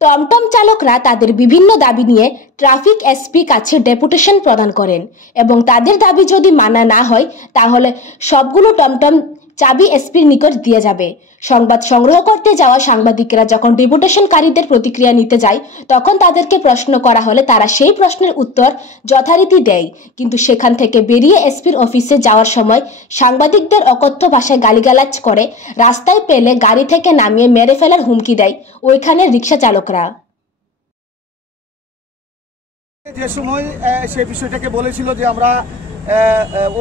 টমটম চালকরা তাদের বিভিন্ন দাবি নিয়ে ট্রাফিক এসপি কাছে ডেপুটেশন প্রদান করেন এবং তাদের দাবি যদি মানা না হয় তাহলে সবগুলো টমটম চাবি এসপির নিকট দিয়ে যাবে। সংবাদ সংগ্রহ করতে যাওয়া সাংবাদিকরা যখন ডেপুটেশনকারীদের প্রতিক্রিয়া নিতে যায় তখন তাদেরকে প্রশ্ন করা হলে তারা সেই প্রশ্নের উত্তর যথারীতি দেয়, কিন্তু সেখান থেকে বেরিয়ে এসপির অফিসে যাওয়ার সময় সাংবাদিকদের অকথ্য ভাষায় গালিগালাজ করে, রাস্তায় পেলে গাড়ি থেকে নামিয়ে মেরে ফেলার হুমকি দেয় ওইখানের রিক্সা চালকরা। যে সময় সে বিষয়টাকে বলেছিল যে আমরা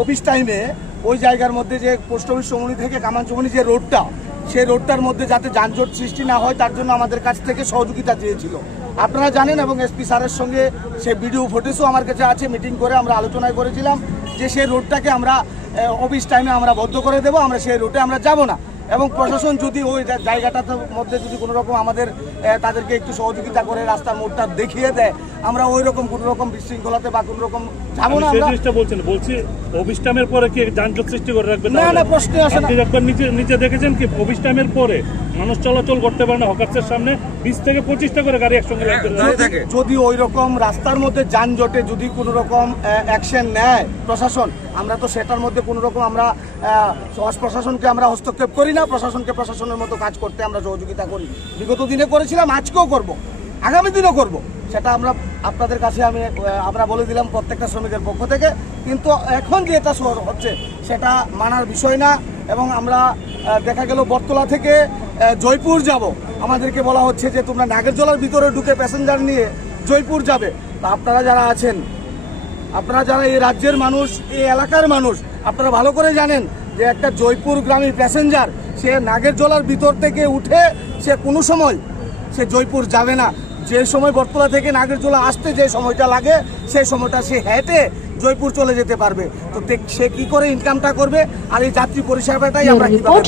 অফিস টাইমে ওই জায়গার মধ্যে যে পোস্ট অফিস চৌমুহনী থেকে কামানচৌমুহনী যে রোডটা, সেই রোডটার মধ্যে যাতে যানজট সৃষ্টি না হয় তার জন্য আমাদের কাছ থেকে সহযোগিতা চেয়েছিল। আপনারা জানেন এবং এসপি স্যারের সঙ্গে সে ভিডিও ফুটেজও আমার কাছে আছে, মিটিং করে আমরা আলোচনায় করেছিলাম যে সেই রোডটাকে আমরা অফিস টাইমে আমরা বন্ধ করে দেবো, আমরা সেই রোডে আমরা যাব না। এবং প্রশাসন যদি ওই জায়গাটার মধ্যে যদি কোনো রকম আমাদের তাদেরকে একটু সহযোগিতা করে রাস্তার মোড়টা দেখিয়ে দেয়, আমরা ওই রকম কোনো রকম বিশৃঙ্খলাতে বা কোনো রকম যাবো না। বলছি অফিস টাইমের পরে কি যানজট সৃষ্টি করে রাখবেন? না না, প্রশ্ন আসে না। একবার নিচে দেখেছেন কি অফিস টাইমের পরে মানুষ চলাচল করতে পারে না, হকার্সের সামনে 20 থেকে 25টা করে গাড়ি একসঙ্গে থাকে। যদি ওই রকম রাস্তার মধ্যে যানজটে যদি কোনো রকম অ্যাকশন নেয় প্রশাসন, আমরা তো সেটার মধ্যে কোনো রকম আমরা প্রশাসনকে আমরা হস্তক্ষেপ করি না, প্রশাসনকে প্রশাসনের মতো কাজ করতে আমরা সহযোগিতা করি। বিগত দিনে করেছিলাম, আজকেও করব, আগামী দিনও করব। সেটা আমরা আপনাদের কাছে আমরা বলে দিলাম প্রত্যেকটা শ্রমিকের পক্ষ থেকে। কিন্তু এখন যেটা হচ্ছে সেটা মানার বিষয় না। এবং আমরা দেখা গেল বটতলা থেকে জয়পুর যাব, আমাদেরকে বলা হচ্ছে যে তোমরা নাগেরজলার ভিতরে ঢুকে প্যাসেঞ্জার নিয়ে জয়পুর যাবে। তা আপনারা যারা আছেন, আপনারা যারা এই রাজ্যের মানুষ, এই এলাকার মানুষ, আপনারা ভালো করে জানেন যে একটা জয়পুর গ্রামীণ প্যাসেঞ্জার সে নাগেরজলার ভিতর থেকে উঠে সে কোনো সময় সে জয়পুর যাবে না। যে সময় বটতলা থেকে নাগেরজোলা আসতে যে সময়টা লাগে সেই সময়টা সে হেঁটে জয়পুর চলে যেতে পারবে। তো সে কি করে ইনকামটা করবে? আর এই যাত্রী পরিষেবাটাই আমরা কিভাবে